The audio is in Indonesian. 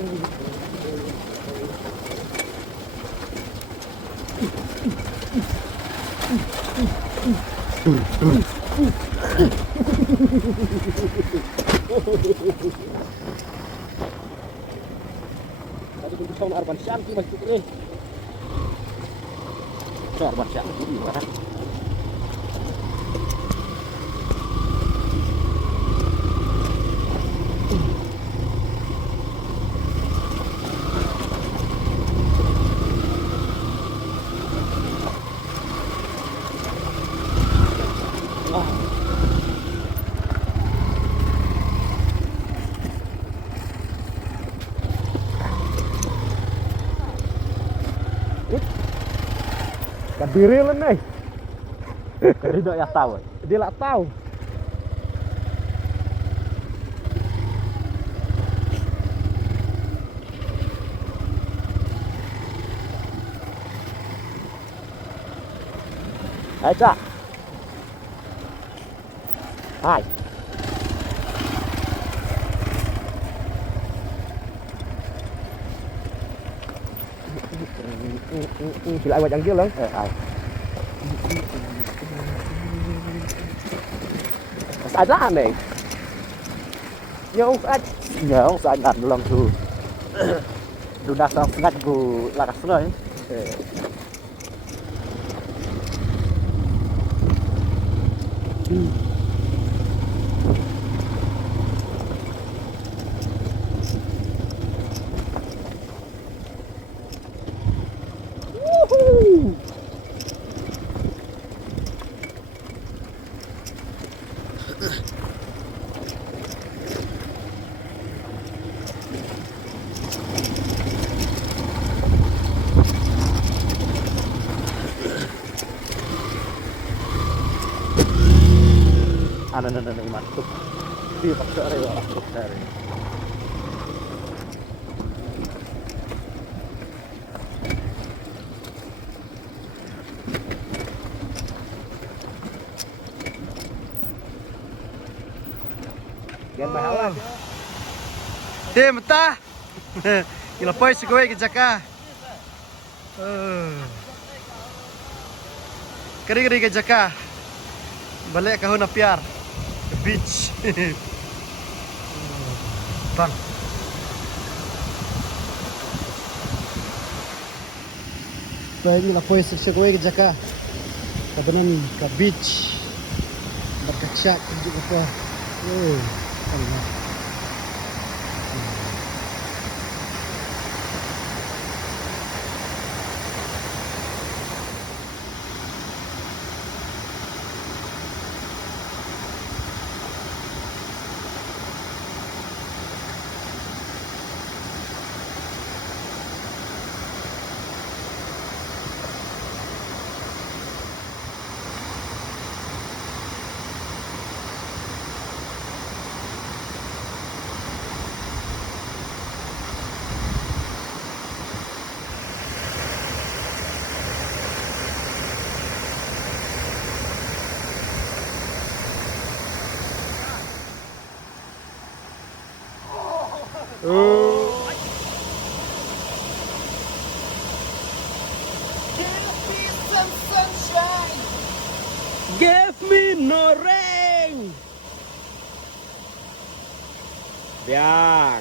Tadi bentuk sound Arban Shanti masih tuh Arban Shanti di mana? Kadiri lên này. Kadiri dok ya tahu. Dia lah tahu. Hai Cak. Hai. Sila awak jangkil lang. Hai. Ada aneh. Yang saat Nhớ sao anh đặt lần thu đủ đặt xong ngắt gù là đặt rồi ano masuk di paksa rin masuk dari Yan bahawa. Tim ta. Ila pois gue ke Jaka. Keri ke Jaka. Balik kahuna piar. The beach. Tan. Baik ila pois gue ke Jaka. Kabenan ke beach. Berkacak juga apa. Allah. Give me no rain. Biang.